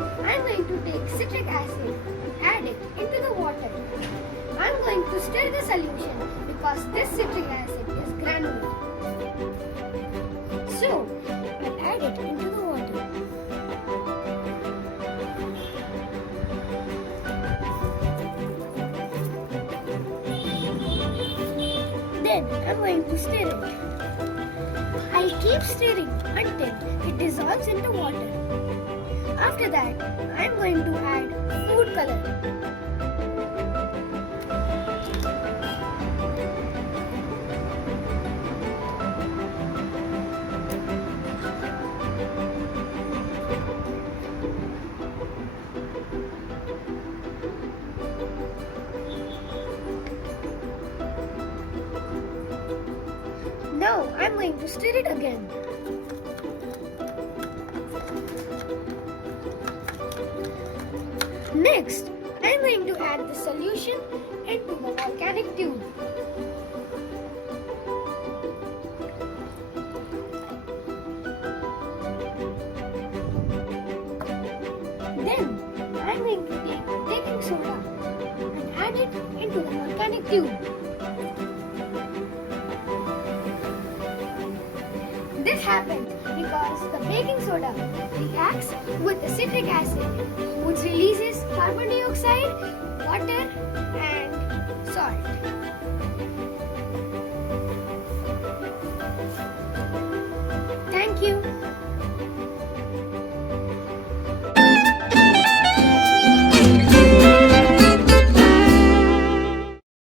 I'm going to take citric acid and add it into the water. I'm going to stir the solution because this citric acid is granular. So, I'll add it into the water. Then I'm going to stir it. I'll keep stirring until it dissolves into water. After that, I'm going to add food color. Now I'm going to stir it again. Next, I'm going to add the solution into the volcanic tube. Then, I'm going to take the baking soda and add it into the volcanic tube. This happens because the baking soda reacts with the citric acid, which releases carbon dioxide, water, and salt.